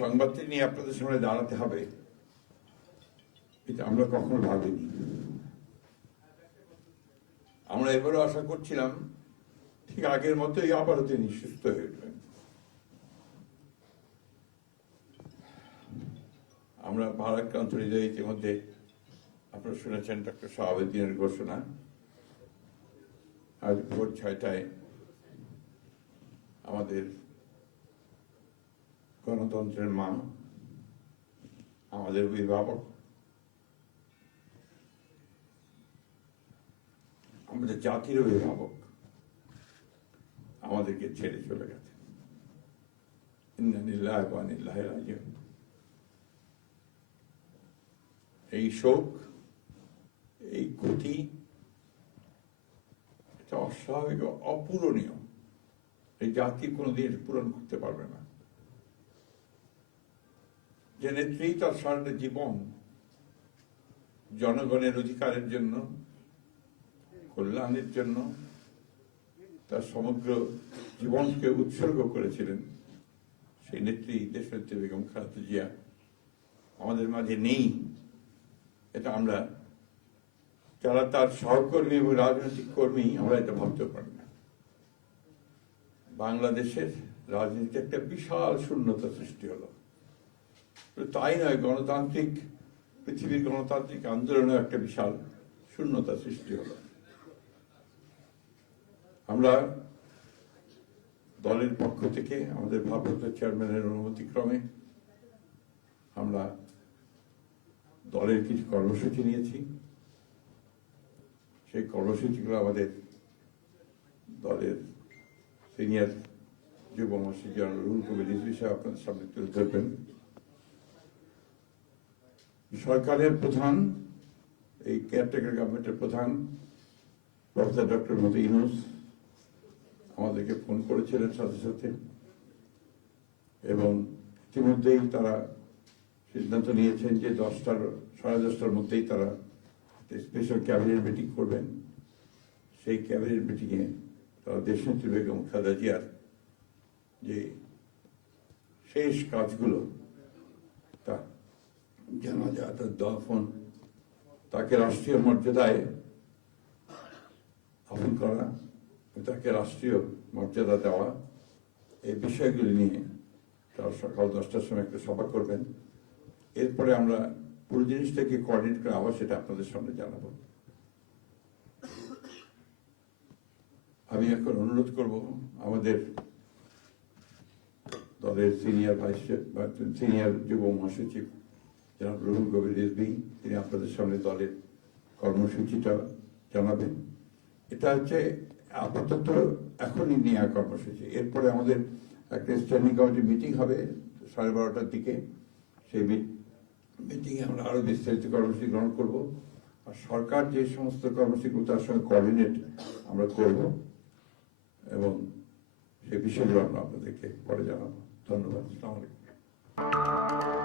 সংবাদটি নিয়ে আপনাদের সামনে দাঁড়াতে হবে এটা আমরা কখনো ভাবিনি। আমরা এবারও আশা করছিলাম ঠিক আগের মতোই আবারও তিনি সুস্থ হয়ে উঠবেন। আমরা ভারাক্রান্ত হৃদয়ে ইতিমধ্যে আপনারা শুনেছেন ডক্টর শাহাবুদ্দিনের ঘোষণা। আজ ভোর 6টায় আমাদের গণতন্ত্রের মা, আমাদের অভিভাবক, আমাদের জাতির অভিভাবক আমাদেরকে ছেড়ে চলে গেছে। ইন্না লিল্লাহি ওয়া ইন্না ইলাইহি রাজিউন। এই শোক, এই ক্ষতি, এটা অস্বাভাবিক, অপূরণীয়। এই জাতি কোনোদিন পূরণ করতে পারবে না। যে নেত্রী তার সারাটা জীবন জনগণের অধিকারের জন্য, কল্যাণের জন্য তার সমগ্র জীবনকে উৎসর্গ করেছিলেন, সেই নেত্রী দেশনেত্রী বেগম খালেদা জিয়া আমাদের মাঝে নেই। এটা আমরা যারা তার সহকর্মী এবং রাজনৈতিক কর্মী আমরা এটা ভাবতে পারি না। বাংলাদেশের রাজনীতিতে একটা বিশাল শূন্যতা সৃষ্টি হলো। তাই নয়, পৃথিবীর গণতান্ত্রিক আন্দোলনে একটা বিশাল শূন্যতা সৃষ্টি হলো। আমরা দলের পক্ষ থেকে আমাদের ভারপ্রাপ্ত চেয়ারম্যানের অনুমতিক্রমে আমরা দলের কিছু কর্মসূচি নিয়েছি। সেই কর্মসূচিগুলো আমাদের দলের সিনিয়র যুব মহাসচিব জনাব রুহুল কবির রিজভী সাহেব আপনাদের সামনে তুলে ধরবেন। সরকারের প্রধান, এই কেয়ারটেকার গভর্নমেন্টের প্রধান প্রফেসর ডক্টর মোহাম্মদ ইউনূস আমাদেরকে ফোন করেছিলেন সাথে সাথে, এবং ইতিমধ্যেই তারা সিদ্ধান্ত নিয়েছেন যে 10টার মধ্যেই তারা স্পেশাল ক্যাবিনেট মিটিং করবেন। সেই ক্যাবিনেট মিটিংয়ে তারা দেশনেত্রী বেগম খালেদা জিয়ার যে শেষ কাজগুলো, তা জানাজা, তার দাফন, তাকে রাষ্ট্রীয় মর্যাদায় দাফন করা, তাকে রাষ্ট্রীয় মর্যাদা দেওয়া, এই বিষয়গুলি নিয়ে তারা সকাল 10টার সময় একটা সভা করবেন। এরপরে আমরা পুরো জিনিসটাকে কোঅর্ডিনেট করে আবার সেটা আপনাদের সামনে জানাবো। আমি এখন অনুরোধ করব আমাদের দলের সিনিয়র যুব মহাসচিব জনাব রুহুল কবির রিজভী, তিনি আপনাদের সামনে দলের কর্মসূচিটা জানাবেন। এটা হচ্ছে আপাতত এখনই নেওয়া কর্মসূচি। এরপরে আমাদের একটা স্ট্যান্ডিং কমিটি মিটিং হবে 12:30টার দিকে। সেই মিটিংয়ে আমরা আরো বিস্তারিত কর্মসূচি গ্রহণ করব। আর সরকার যে সমস্ত কর্মসূচিগুলো তার সঙ্গে কোঅর্ডিনেট আমরা করব, এবং সেই বিষয়গুলো আমরা আপনাদেরকে পরে জানাবো। ধন্যবাদ। আসসালামু আলাইকুম।